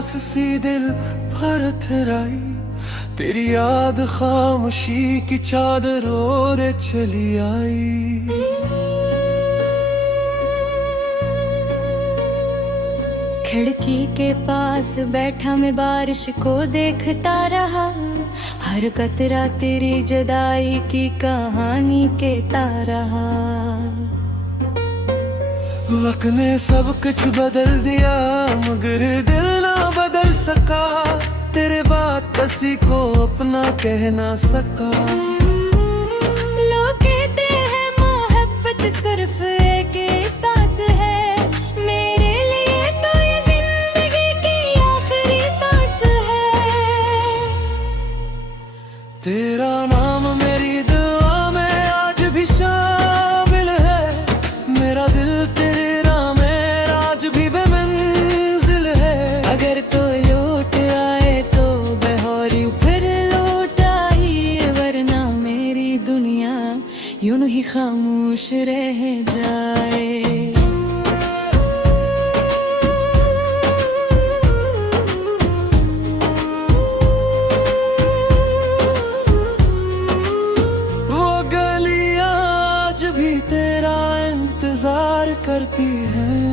प्यास सी दिल भर थराई, तेरी याद खामोशी की चादर ओढ़े चली आई। खिड़की के पास बैठा मैं बारिश को देखता रहा, हर कतरा तेरी जुदाई की कहानी कहता रहा। वक्त ने सब कुछ बदल दिया मगर दिल ना बदल सका, तेरे बाद किसी को अपना कह ना सका। लोग कहते हैं मोहब्बत सिर्फ एक एहसास है, मेरे लिए तो ये जिंदगी की आखिरी सांस है। तेरा नाम मेरी दुआ में आज भी शामिल है, मेरा दिल तेरे राह में आज भी बेमंजिल है। अगर तो लौट आए तो बहौरी फिर लौट आई, वरना मेरी दुनिया यूं ही खामोश रह जाए। तेरा इंतजार करती हैं,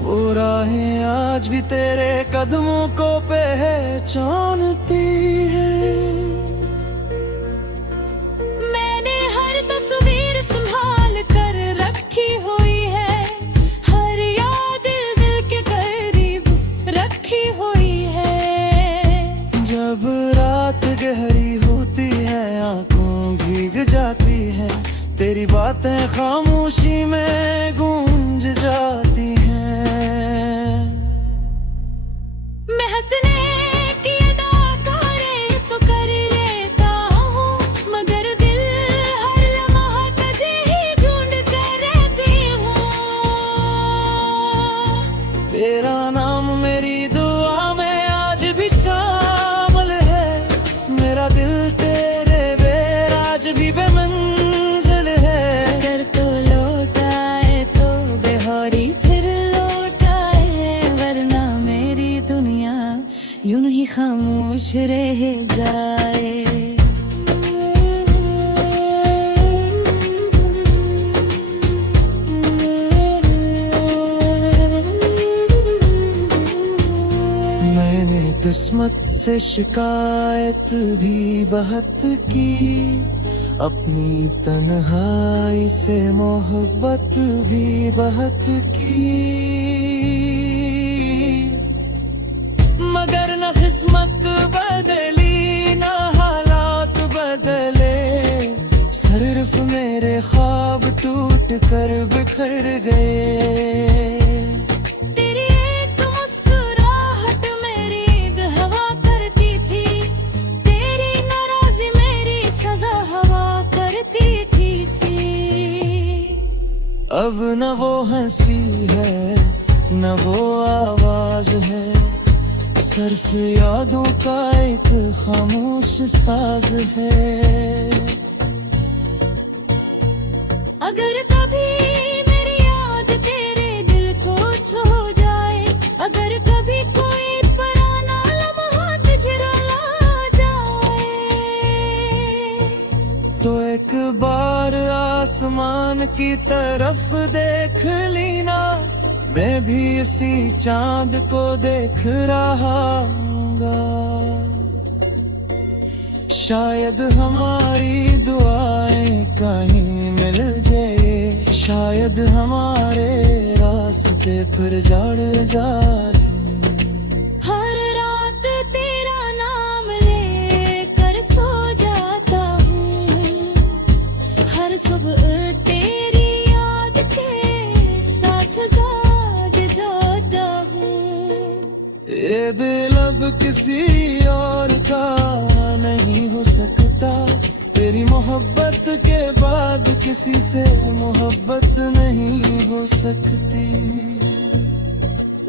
वो राहें आज भी तेरे कदमों को पहचानती हैं। मैंने हर तस्वीर संभाल कर रखी हुई है, हर याद दिल के करीब रखी हुई है। जब रात गहरी होती है आंखों भीग जाती है, तेरी बातें खामोशी में गूंज जाती हैं। मैं हंसने की अदा करे तो कर लेता हूँ, मगर दिल हर लम्हा तुझे ही ढूंढ कर रहती हूँ। तेरा नाम मेरी दुआ में आज भी शामिल है, मेरा दिल तेरे बेर आज भी बेमंजिल है। अगर तो लौट आए तो बेहौरी फिर लौट आए, वरना मेरी दुनिया यूं ही खामोश रह जाए। मैंने किस्मत से शिकायत भी बहुत की, अपनी तन्हाई से मोहब्बत भी बहुत की, मगर न किस्मत बदली न हालात बदले, सिर्फ मेरे ख्वाब टूट कर बिखर गए। तेरी एक मुस्कुराहट मेरी ईद हवा करती थी, तेरी नाराजी मेरी सजा हवा करती थी। अब न वो हंसी है न वो आवाज है, सिर्फ यादों का एक खामोश साज है। अगर कभी मेरी याद तेरे दिल को छू जाए, अगर कभी कोई पुराना लम्हा तुझे रुला जाए, तो एक बार आसमान की तरफ देख लेना, मैं भी इसी चांद को देख रहा हूँगा। शायद हमारी दुआएं कहीं मिल जाए, शायद हमारे रास्ते फिर जड़ जाए। हर रात तेरा नाम लेकर सो जाता हूँ, हर सुबह तेरी याद के साथ गाज जाता हूँ। ये दिल अब किसी और का नहीं हो सकता, तेरी मोहब्बत के बाद किसी से मोहब्बत नहीं हो सकती।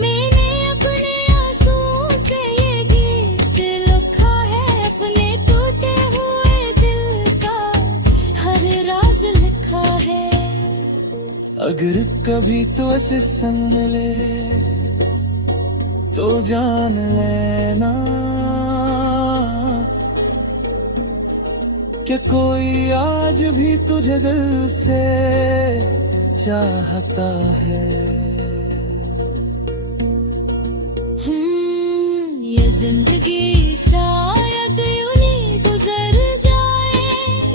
मैंने अपने आंसुओं से ये गीत लिखा है, अपने टूटे हुए दिल का हर राज लिखा है। अगर कभी तो ऐसे संग मिले तो जान लेना कि कोई आज भी तुझे दिल से चाहता है। ये जिंदगी शायद यूं ही गुजर जाए,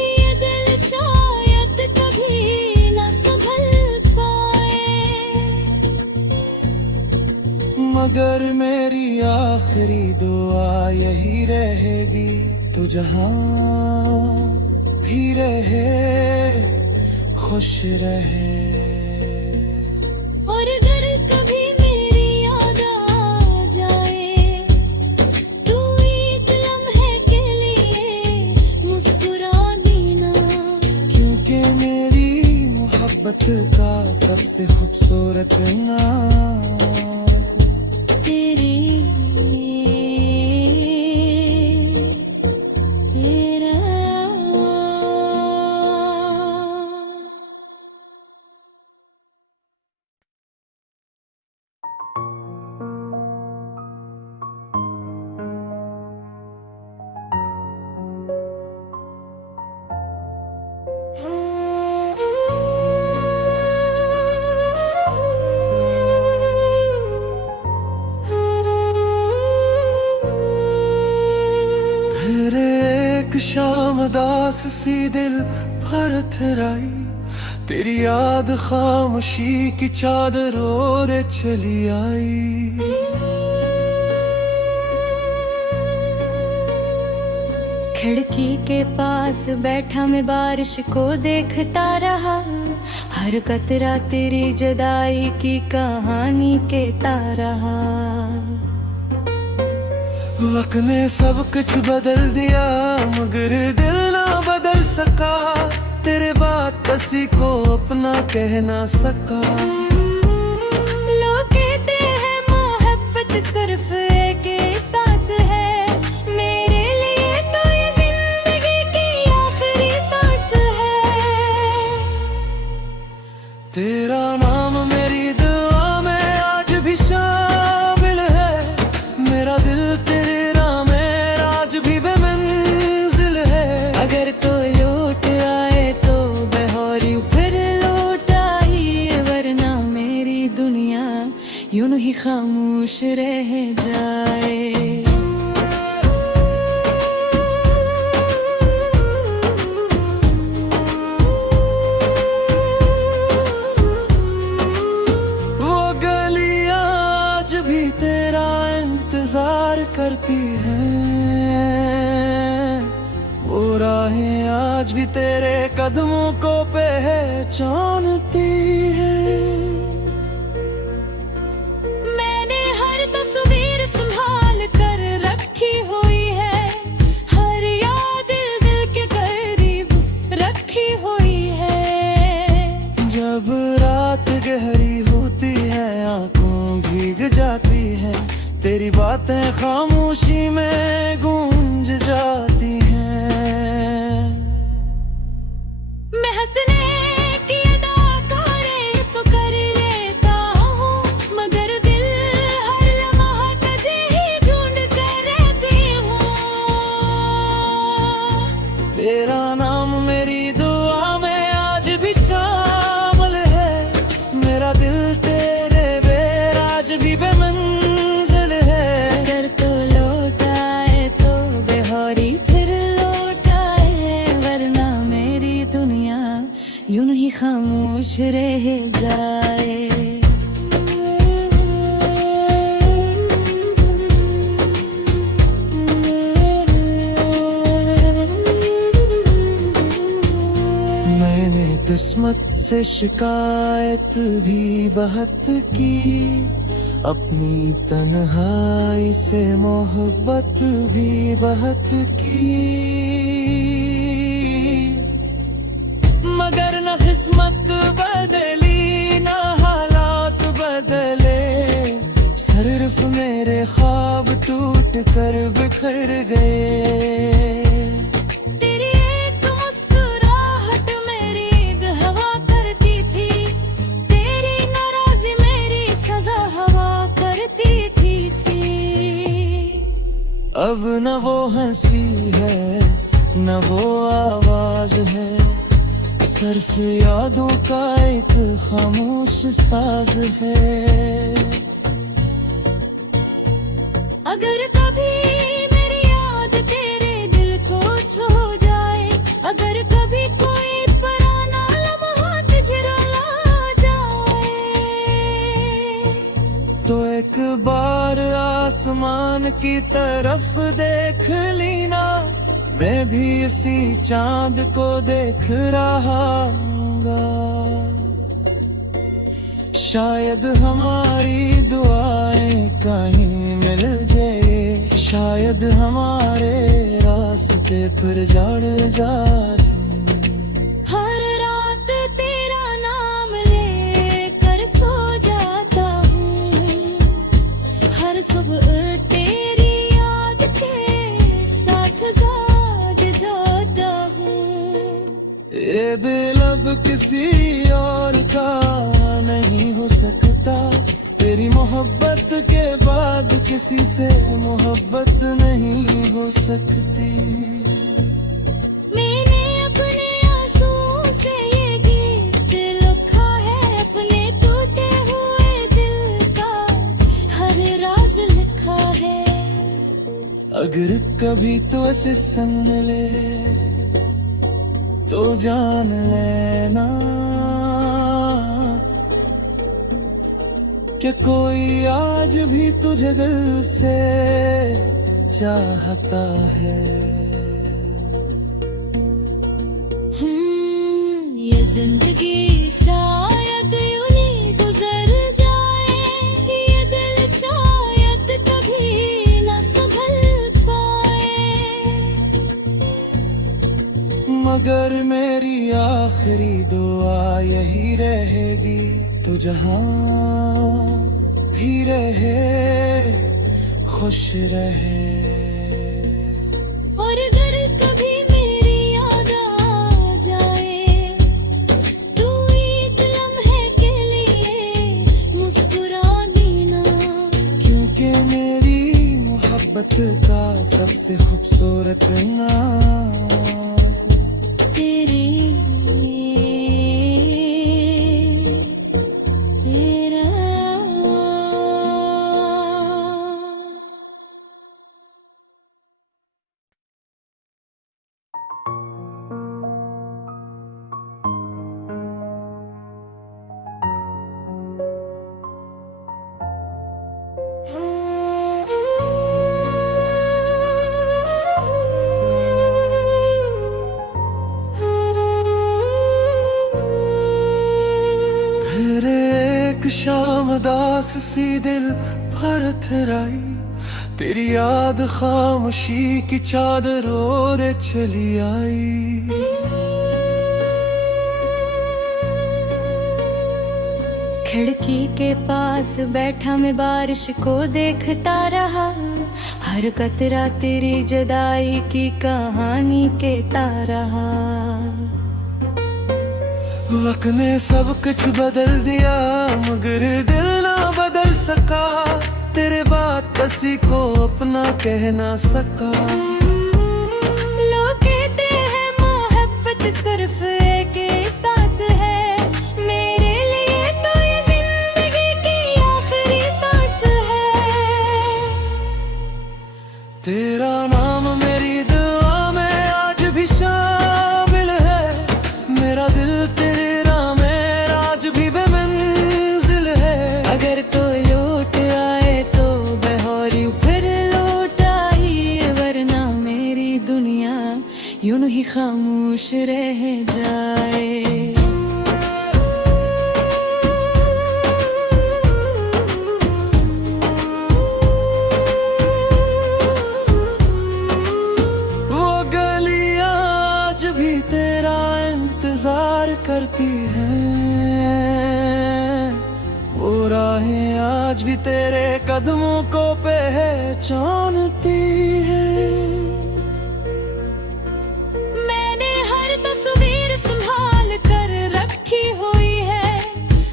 ये दिल शायद कभी ना संभल पाए, मगर मेरी आखिरी दुआ यही रहेगी, तू जहां भी रहे खुश रहे। और अगर कभी मेरी याद आ जाए, तू एक लम्हे के लिए मुस्कुरा देना, क्योंकि मेरी मोहब्बत का सबसे खूबसूरत नाम तेरी तेरा। फिर एक शाम दास सी दिल भर थराई, तेरी याद खामोशी की चादर ओढ़े चली आई। खिड़की के पास बैठा मैं बारिश को देखता रहा, हर कतरा तेरी जुदाई की कहानी कहता रहा। वक्त ने सब कुछ बदल दिया मगर दिल ना बदल सका, तेरे बाद किसी को अपना कह ना सका। लोग कहते हैं मोहब्बत सिर्फ एक एहसास है, मेरे लिए तो ये जिंदगी की आखिरी सांस है। तेरा नाम मेरी दुआ में आज भी शामिल है, मेरा दिल तेरे राह में आज भी बेमंजिल है। अगर तो लौट आए तो बहौरी फिर लौट आई, वरना मेरी दुनिया यूं ही खामोश रह जाए। वो गलियां आज भी तेरा इंतजार करती हैं, वो राहें आज भी तेरे कदमों को पहचानती हैं। मैंने हर तस्वीर संभाल कर रखी हुई है, हर याद दिल के करीब रखी हुई है। जब रात गहरी होती है आंखों भीग जाती है, तेरी बातें खामोशी में गूंज जाती हैं। मैं हंसने की अदा करे तो कर लेता हूँ, मगर दिल हर लम्हा तुझे ही ढूंढ कर रहती हूँ। तेरा नाम मेरी दुआ में आज भी शामिल है, मेरा दिल तेरे बेर आज भी बेमंजिल है। अगर तो लौट आए तो बेहौरी फिर लौट आए, वरना मेरी दुनिया यूं ही खामोश रह जाए। मैंने किस्मत से शिकायत भी बहुत की, अपनी तन्हाई से मोहब्बत भी बहुत की, मगर न किस्मत बदली न हालात बदले, सिर्फ मेरे ख्वाब टूट कर बिखर गए। तेरी एक मुस्कुराहट मेरी ईद हवा करती थी, तेरी नाराजी मेरी सजा हवा करती थी। न वो आवाज है, सिर्फ यादों का एक खामोश साज है। अगर कभी मेरी याद तेरे दिल को छू जाए, अगर कभी कोई पुराना लम्हा तुझे रुला जाए, तो एक बार आसमान की तरफ देख लेना, मैं भी इसी चांद को देख रहा हूँगा। शायद हमारी दुआएं कहीं मिल जाए, शायद हमारे रास्ते फिर जड़ जाए। हर रात तेरा नाम लेकर सो जाता हूँ, हर सुबह तेरी याद के साथ गाज जाता हूँ। ये दिल अब किसी और का नहीं हो सकता, तेरी मोहब्बत के बाद किसी से मोहब्बत नहीं हो सकती। मैंने अपने आंसुओं से ये गीत लिखा है, अपने टूटे हुए दिल का हर राज लिखा है। अगर कभी तो ऐसे सन मिले तो जान लेना कि कोई आज भी तुझे दिल से चाहता है। ये जिंदगी शायद यूं ही गुजर जाए, ये दिल शायद कभी ना संभल पाए, मगर मेरी आखिरी दुआ यही रहेगी, तो जहां भी रहे खुश रहे। और अगर कभी मेरी याद आ जाए, तू एक लम्हे के लिए मुस्कुरा देना, क्योंकि मेरी मोहब्बत का सबसे खूबसूरत नाम तेरी तेरा। फिर एक शाम दास सी दिल पर थराई, तेरी याद खामोशी की चादर ओढ़े चली आई। खिड़की के पास बैठा मैं बारिश को देखता रहा, हर कतरा तेरी जुदाई की कहानी कहता रहा। वक्त ने सब कुछ बदल दिया, मगर दिल ना बदल सका, तेरे बाद किसी को अपना कह ना सका। लोग कहते हैं मोहब्बत सिर्फ एक एहसास है, मेरे लिए तो ये जिंदगी की आखिरी सांस है। तेरा नाम मेरी दुआ में आज भी शामिल है, मेरा दिल तेरे राह में आज भी बेमंजिल है। अगर कोई लौट आए तो बहौरी फिर लौट आई, वरना मेरी दुनिया यूं ही खामोश रह जाए। वो गलियां आज भी तेरा इंतजार करती हैं, वो राहें आज भी तेरे कदमों को पहचानती हैं। मैंने हर तस्वीर संभाल कर रखी हुई है,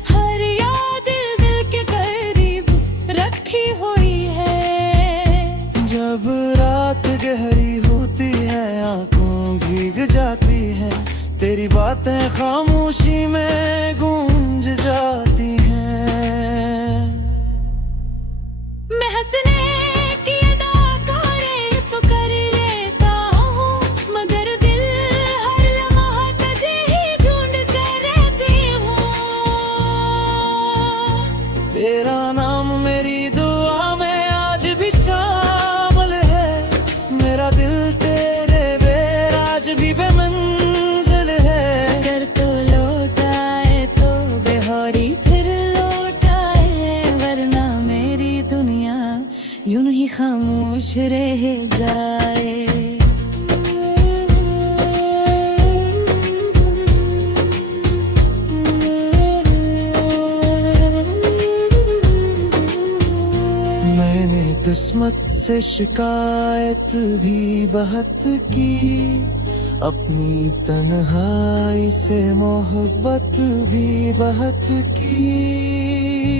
हर याद दिल के करीब रखी हुई है। जब रात गहरी होती है आंखों बातें खामोशी में गूंज जाती हैं। मैं हंसने की अदा करे तो कर लेता हूँ, मगर दिल हर लम्हा तुझे ही ढूंढ कर रहती हूँ। तेरा नाम मेरी दुआ में आज भी शामिल है, मेरा दिल तेरे बेर आज भी बेमंजिल है। अगर तो लौट आए तो बेहोरी फिर लौट आए, वरना मेरी दुनिया यूं ही खामोश रह जाए। मैंने किस्मत से शिकायत भी बहुत की, अपनी तन्हाई से मोहब्बत भी बहुत की।